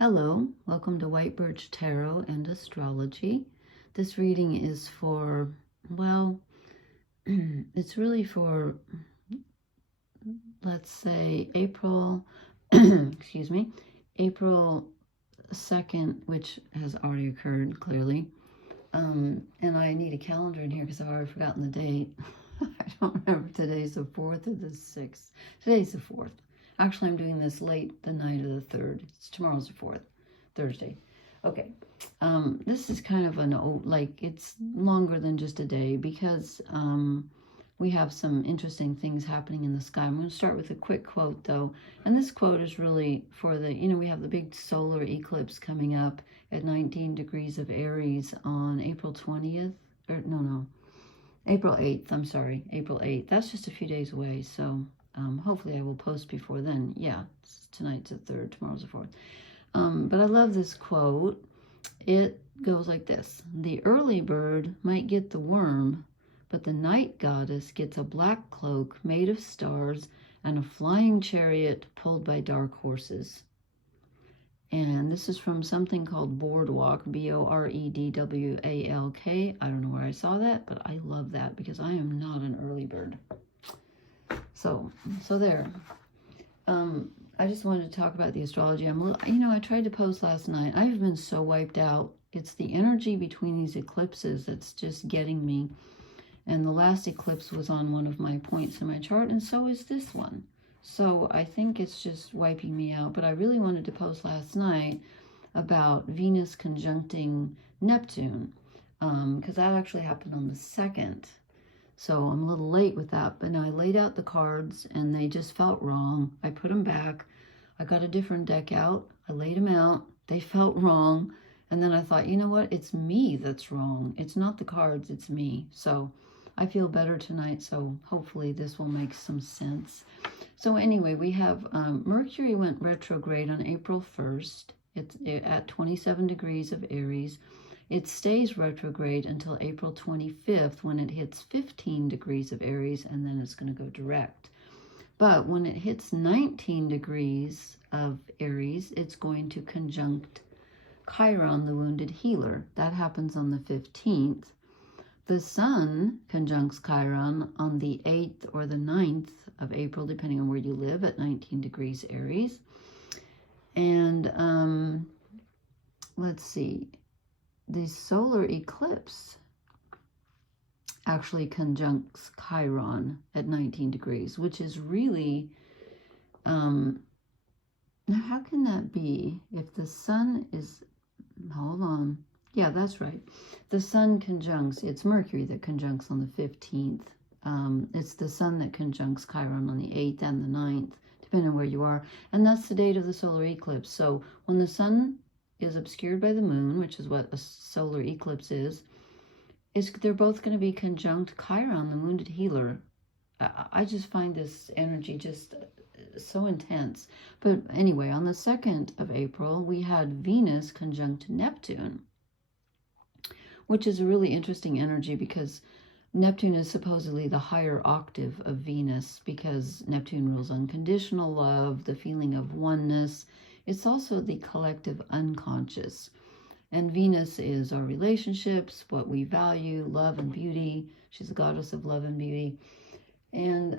Hello, welcome to White Birch Tarot and Astrology. This reading is for, well, it's really for, let's say, April, excuse me, April 2nd, which has already occurred, clearly. And I need a calendar in here because I've already forgotten the date. I don't remember if today's the 4th or the 6th. Today's the 4th. Actually, I'm doing this late the night of the 3rd. Tomorrow's the 4th, Thursday. Okay. This is kind of it's longer than just a day because we have some interesting things happening in the sky. I'm going to start with a quick quote, though. And this quote is really for we have the big solar eclipse coming up at 19 degrees of Aries on April 20th. April 8th. I'm sorry, April 8th. That's just a few days away, so hopefully I will post before then. Yeah, tonight's the 3rd, tomorrow's the 4th. But I love this quote. It goes like this. The early bird might get the worm, but the night goddess gets a black cloak made of stars and a flying chariot pulled by dark horses. And this is from something called Boardwalk, B-O-R-E-D-W-A-L-K. I don't know where I saw that, but I love that because I am not an early bird. So there. I just wanted to talk about the astrology. I tried to post last night. I've been so wiped out. It's the energy between these eclipses that's just getting me. And the last eclipse was on one of my points in my chart, and so is this one. So I think it's just wiping me out. But I really wanted to post last night about Venus conjuncting Neptune, because that actually happened on the 2nd. So I'm a little late with that, but now I laid out the cards and they just felt wrong. I put them back. I got a different deck out. I laid them out. They felt wrong. And then I thought, you know what? It's me that's wrong. It's not the cards, it's me. So I feel better tonight, so hopefully this will make some sense. So anyway, we have Mercury went retrograde on April 1st. It's at 27 degrees of Aries. It stays retrograde until April 25th when it hits 15 degrees of Aries, and then it's going to go direct. But when it hits 19 degrees of Aries, it's going to conjunct Chiron, the wounded healer. That happens on the 15th. The Sun conjuncts Chiron on the 8th or the 9th of April, depending on where you live, at 19 degrees Aries. And let's see. The solar eclipse actually conjuncts Chiron at 19 degrees, which is really, now how can that be? If the sun is, hold on. Yeah, that's right. The sun conjuncts, it's Mercury that conjuncts on the 15th. It's the sun that conjuncts Chiron on the 8th and the 9th, depending on where you are. And that's the date of the solar eclipse. So when the sun is obscured by the moon, which is what a solar eclipse is they're both going to be conjunct Chiron, the wounded healer. I just find this energy just so intense. But anyway, on the 2nd of April, we had Venus conjunct Neptune, which is a really interesting energy because Neptune is supposedly the higher octave of Venus because Neptune rules unconditional love, the feeling of oneness. It's also the collective unconscious. And Venus is our relationships, what we value, love and beauty. She's the goddess of love and beauty. And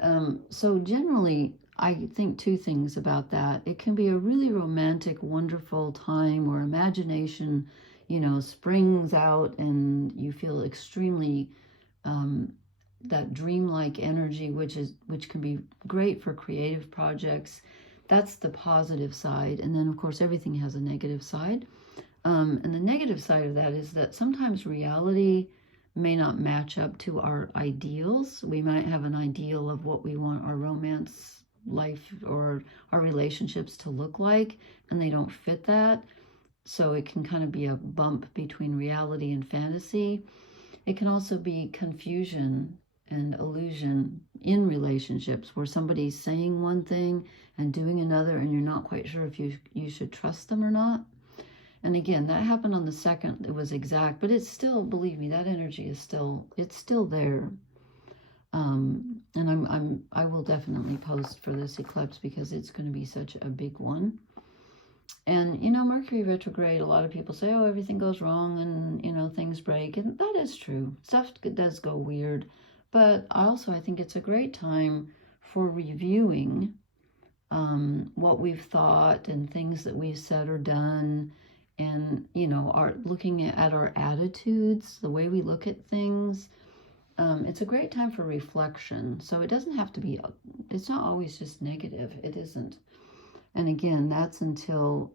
so generally, I think two things about that. It can be a really romantic, wonderful time where imagination, springs out and you feel extremely that dreamlike energy, which can be great for creative projects. That's the positive side. And then, of course, everything has a negative side. And the negative side of that is that sometimes reality may not match up to our ideals. We might have an ideal of what we want our romance life or our relationships to look like, and they don't fit that. So it can kind of be a bump between reality and fantasy. It can also be confusion and illusion in relationships where somebody's saying one thing and doing another, and you're not quite sure if you should trust them or not. And again, that happened on the 2nd. It was exact, but it's still, believe me, that energy is still there. And I will definitely post for this eclipse because it's going to be such a big one. And, you know, Mercury retrograde, a lot of people say, oh, everything goes wrong and, you know, things break. And that is true. Stuff does go weird. But also, I think it's a great time for reviewing what we've thought and things that we've said or done. And, you know, looking at our attitudes, the way we look at things. It's a great time for reflection. So it doesn't have to be, it's not always just negative. It isn't. And again, that's until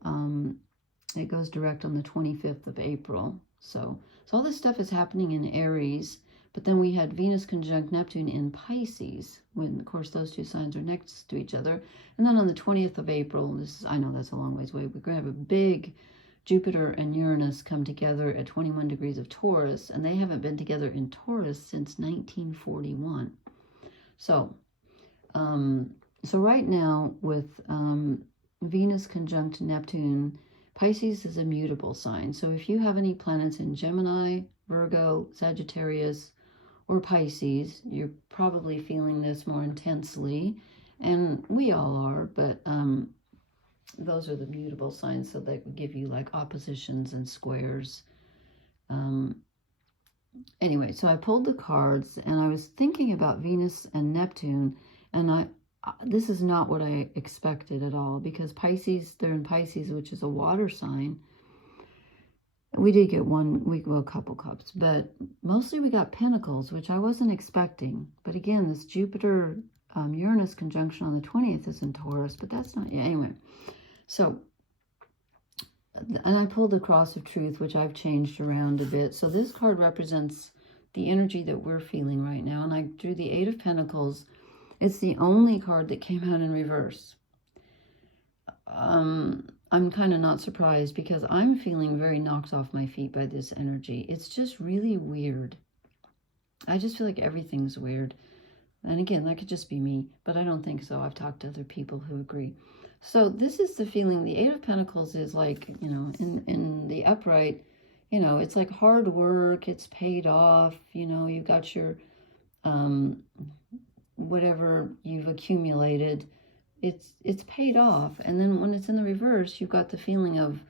it goes direct on the 25th of April. So all this stuff is happening in Aries, but then we had Venus conjunct Neptune in Pisces, when, of course, those two signs are next to each other. And then on the 20th of April, I know that's a long ways away, we're going to have a big Jupiter and Uranus come together at 21 degrees of Taurus, and they haven't been together in Taurus since 1941. So right now with Venus conjunct Neptune, Pisces is a mutable sign. So if you have any planets in Gemini, Virgo, Sagittarius, or Pisces, you're probably feeling this more intensely. And we all are, but those are the mutable signs, so they would give you like oppositions and squares. Anyway, so I pulled the cards, and I was thinking about Venus and Neptune, and this is not what I expected at all, because Pisces, they're in Pisces, which is a water sign. We did get a couple cups, but mostly we got pentacles, which I wasn't expecting. But again, this Jupiter Uranus conjunction on the 20th is in Taurus, but that's not, anyway. So, and I pulled the Cross of Truth, which I've changed around a bit. So this card represents the energy that we're feeling right now. And I drew the Eight of Pentacles. It's the only card that came out in reverse. I'm kind of not surprised, because I'm feeling very knocked off my feet by this energy. It's just really weird. I just feel like everything's weird. And again, that could just be me, but I don't think so. I've talked to other people who agree. So this is the feeling. The Eight of Pentacles is like, you know, in the upright, you know, it's like hard work. It's paid off. You know, you've got your whatever you've accumulated. It's paid off. And then when it's in the reverse, you've got the feeling of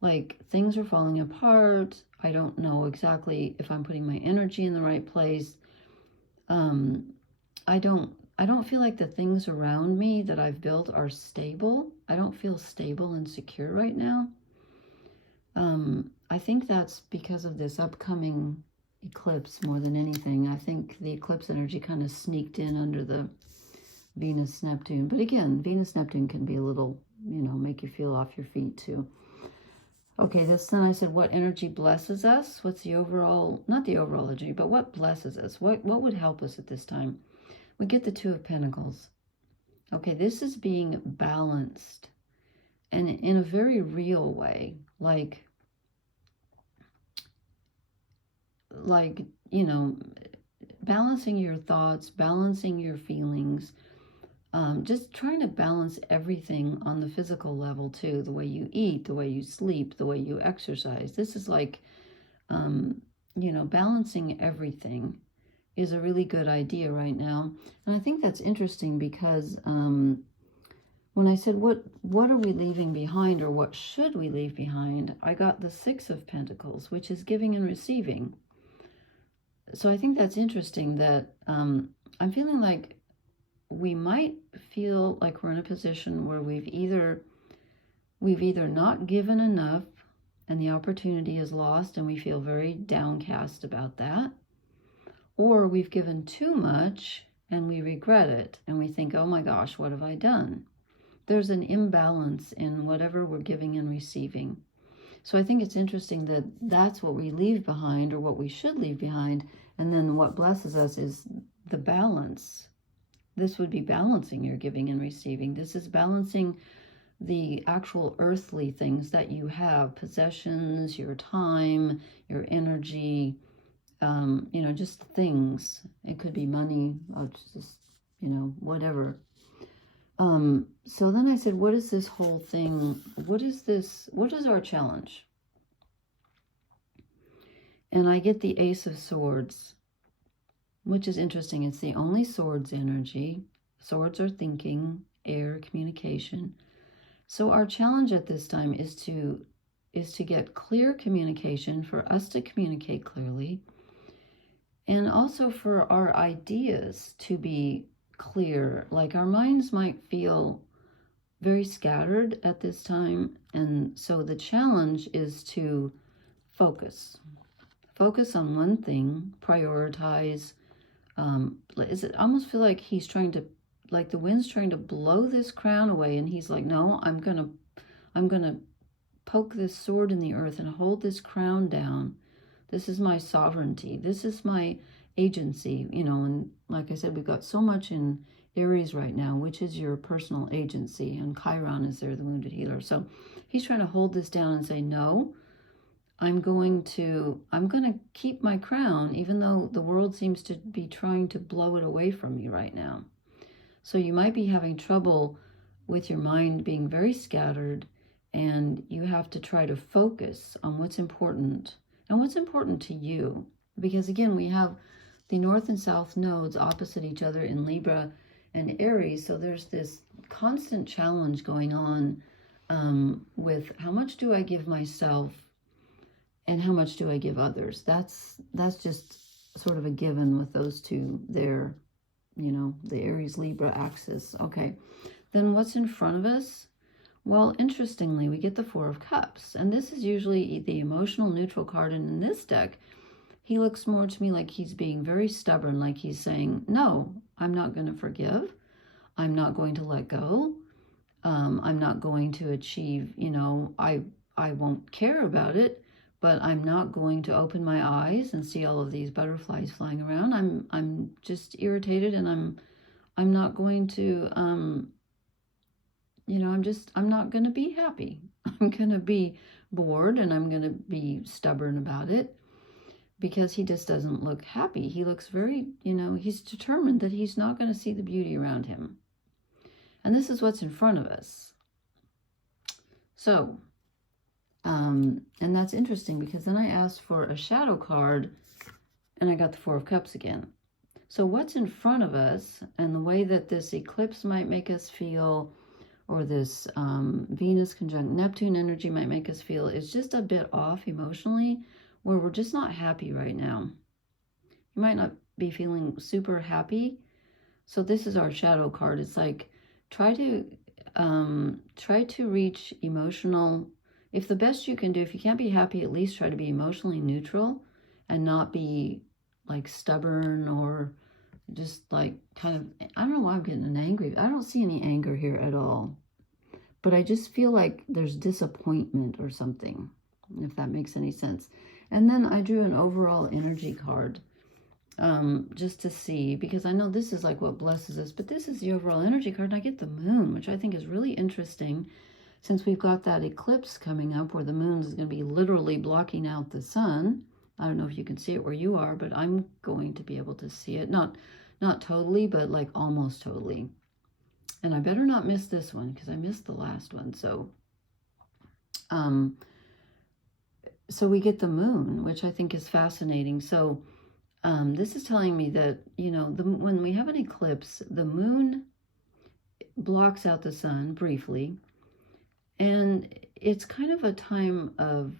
like things are falling apart. I don't know exactly if I'm putting my energy in the right place. I don't feel like the things around me that I've built are stable. I don't feel stable and secure right now. I think that's because of this upcoming eclipse more than anything. I think the eclipse energy kind of sneaked in under the Venus-Neptune. But again, Venus-Neptune can be a little, you know, make you feel off your feet too. Okay, then I said, what energy blesses us? What's the overall, not the overall energy, but what blesses us? What would help us at this time? We get the Two of Pentacles. Okay, this is being balanced, and in a very real way, like, you know, balancing your thoughts, balancing your feelings, just trying to balance everything on the physical level too, the way you eat, the way you sleep, the way you exercise. This is like, you know, balancing everything is a really good idea right now. And I think that's interesting because when I said, what are we leaving behind, or what should we leave behind, I got the Six of Pentacles, which is giving and receiving. So I think that's interesting that I'm feeling like we might feel like we're in a position where we've either not given enough and the opportunity is lost and we feel very downcast about that, or we've given too much and we regret it and we think, oh my gosh, what have I done? There's an imbalance in whatever we're giving and receiving. So I think it's interesting that that's what we leave behind, or what we should leave behind. And then what blesses us is the balance. This would be balancing your giving and receiving. This is balancing the actual earthly things that you have, possessions, your time, your energy, you know, just things. It could be money, or just, you know, whatever. So then I said, what is this whole thing? What is this? What is our challenge? And I get the Ace of Swords, which is interesting. It's the only swords energy. Swords are thinking, air, communication. So our challenge at this time is to get clear communication, for us to communicate clearly, and also for our ideas to be clear. Like our minds might feel very scattered at this time, and so the challenge is to focus on one thing, prioritize. It almost feel like he's trying to, like the wind's trying to blow this crown away, and he's like, no, I'm gonna poke this sword in the earth and hold this crown down. This is my sovereignty. This is my agency, you know. And like I said, we've got so much in Aries right now, which is your personal agency, and Chiron is there, the wounded healer. So he's trying to hold this down and say, no, I'm going to keep my crown, even though the world seems to be trying to blow it away from me right now. So you might be having trouble with your mind being very scattered, and you have to try to focus on what's important and what's important to you. Because again, we have the North and South nodes opposite each other in Libra and Aries. So there's this constant challenge going on with how much do I give myself and how much do I give others. That's just sort of a given with those two there, you know, the Aries-Libra axis. Okay, then what's in front of us? Well, interestingly, we get the Four of Cups, and this is usually the emotional neutral card. And in this deck, he looks more to me like he's being very stubborn, like he's saying, no, I'm not going to forgive. I'm not going to let go. I'm not going to achieve, you know, I won't care about it, but I'm not going to open my eyes and see all of these butterflies flying around. I'm just irritated, and I'm not going to, you know, I'm not going to be happy. I'm going to be bored, and I'm going to be stubborn about it, because he just doesn't look happy. He looks very, you know, he's determined that he's not going to see the beauty around him. And this is what's in front of us. So, and that's interesting, because then I asked for a shadow card and I got the Four of Cups again. So what's in front of us, and the way that this eclipse might make us feel, or this Venus conjunct Neptune energy might make us feel, is just a bit off emotionally, where we're just not happy right now. You might not be feeling super happy. So this is our shadow card. It's like, try to reach emotional, if the best you can do, if you can't be happy, at least try to be emotionally neutral and not be like stubborn or just like kind of, I don't know why I'm getting angry. I don't see any anger here at all, but I just feel like there's disappointment or something, if that makes any sense. And then I drew an overall energy card just to see, because I know this is like what blesses us, but this is the overall energy card, and I get the moon, which I think is really interesting, since we've got that eclipse coming up where the moon is going to be literally blocking out the sun. I don't know if you can see it where you are, but I'm going to be able to see it. Not totally, but like almost totally. And I better not miss this one, because I missed the last one. So, so we get the moon, which I think is fascinating. So this is telling me that, you know, when we have an eclipse, the moon blocks out the sun briefly. And it's kind of a time of,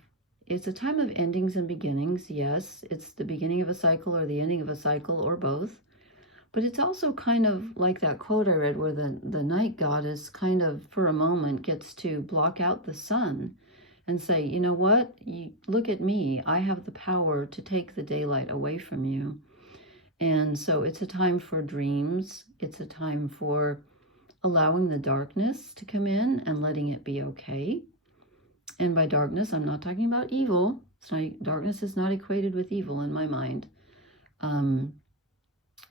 it's a time of endings and beginnings. Yes, it's the beginning of a cycle or the ending of a cycle, or both. But it's also kind of like that quote I read, where the night goddess kind of for a moment gets to block out the sun and say, you know what, look at me. I have the power to take the daylight away from you. And so it's a time for dreams. It's a time for allowing the darkness to come in and letting it be okay. And by darkness, I'm not talking about evil. Darkness is not equated with evil in my mind.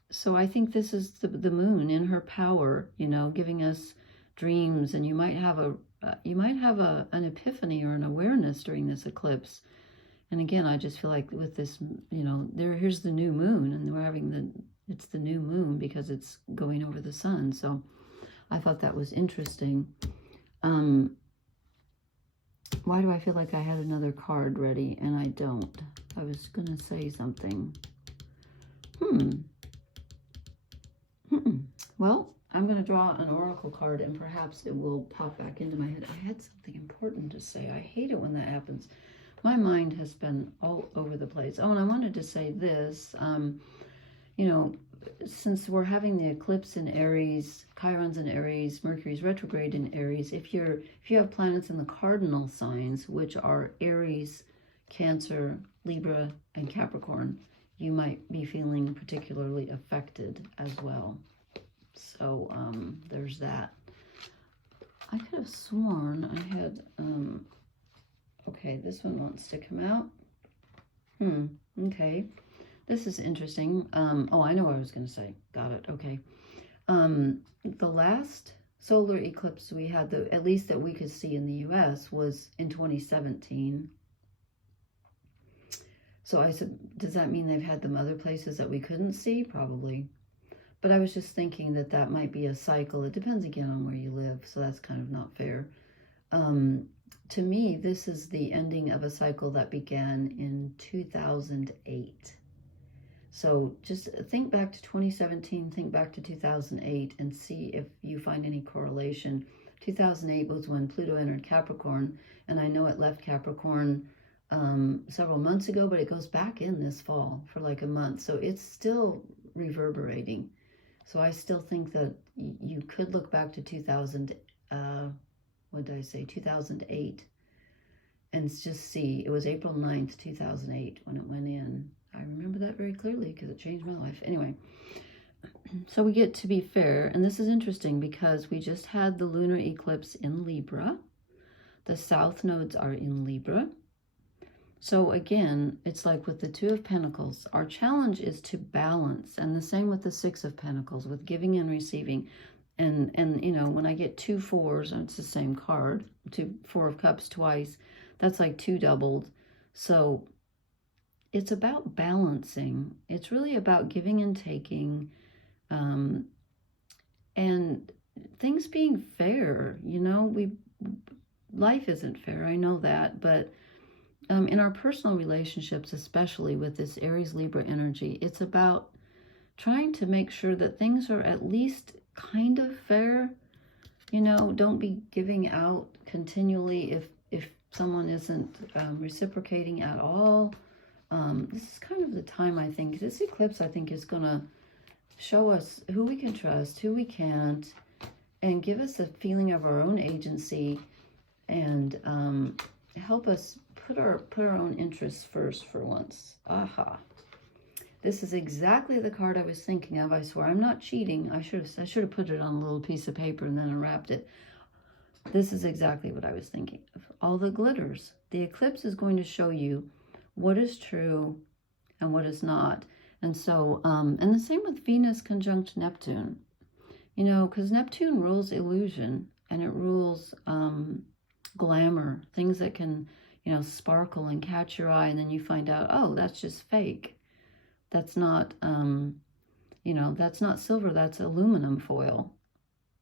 So I think this is the moon in her power, you know, giving us dreams. And you might have an epiphany or an awareness during this eclipse. And again, I just feel like with this, you know, here's the new moon, and we're having it's the new moon because it's going over the sun. So I thought that was interesting. Why do I feel like I had another card ready and I don't? I was going to say something. Well, I'm going to draw an oracle card and perhaps it will pop back into my head. I had something important to say. I hate it when that happens. My mind has been all over the place. Oh, and I wanted to say this, you know, since we're having the eclipse in Aries, Chiron's in Aries, Mercury's retrograde in Aries, if you have planets in the cardinal signs, which are Aries, Cancer, Libra, and Capricorn, you might be feeling particularly affected as well. So there's that. I could have sworn I had, okay, this one wants to come out. Okay. This is interesting. Oh, I know what I was going to say. Got it. Okay. The last solar eclipse we had, at least that we could see in the U.S., was in 2017. So I said, does that mean they've had them other places that we couldn't see? Probably. But I was just thinking that that might be a cycle. It depends again on where you live, so that's kind of not fair. To me, this is the ending of a cycle that began in 2008. So just think back to 2017, think back to 2008, and see if you find any correlation. 2008 was when Pluto entered Capricorn, and I know it left Capricorn several months ago, but it goes back in this fall for like a month. So it's still reverberating. So I still think that you could look back to 2008, and just see, it was April 9th, 2008 when it went in. I remember that very clearly because it changed my life. Anyway, so we get to be fair, and this is interesting because we just had the lunar eclipse in Libra. The south nodes are in Libra. So again, it's like with the Two of Pentacles, our challenge is to balance, and the same with the Six of Pentacles, with giving and receiving. And you know, when I get 2 4s, and it's the same card, 4 of Cups twice, that's like 2 doubled. So it's about balancing. It's really about giving and taking, and things being fair. You know, life isn't fair, I know that, but in our personal relationships, especially with this Aries Libra energy, it's about trying to make sure that things are at least kind of fair. You know, don't be giving out continually if someone isn't reciprocating at all. This is kind of the time, I think. This eclipse, I think, is going to show us who we can trust, who we can't, and give us a feeling of our own agency, and help us put our own interests first for once. Aha. This is exactly the card I was thinking of. I swear I'm not cheating. I should have put it on a little piece of paper and then unwrapped it. This is exactly what I was thinking of. All the glitters. The eclipse is going to show you what is true and what is not. And so, and the same with Venus conjunct Neptune. You know, because Neptune rules illusion, and it rules glamour, things that can, you know, sparkle and catch your eye, and then you find out, oh, that's just fake. That's not, you know, that's not silver, that's aluminum foil.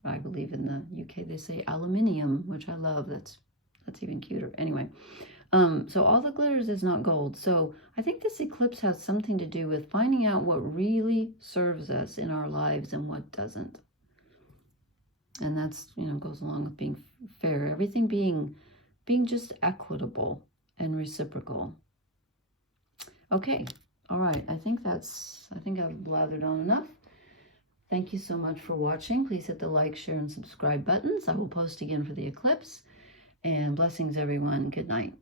I believe in the UK they say aluminium, which I love. That's even cuter. Anyway, so all the glitters is not gold. So I think this eclipse has something to do with finding out what really serves us in our lives and what doesn't. And that's, you know, goes along with being fair. Everything being just equitable and reciprocal. Okay. All right. I think I've blathered on enough. Thank you so much for watching. Please hit the like, share, and subscribe buttons. I will post again for the eclipse. And blessings, everyone. Good night.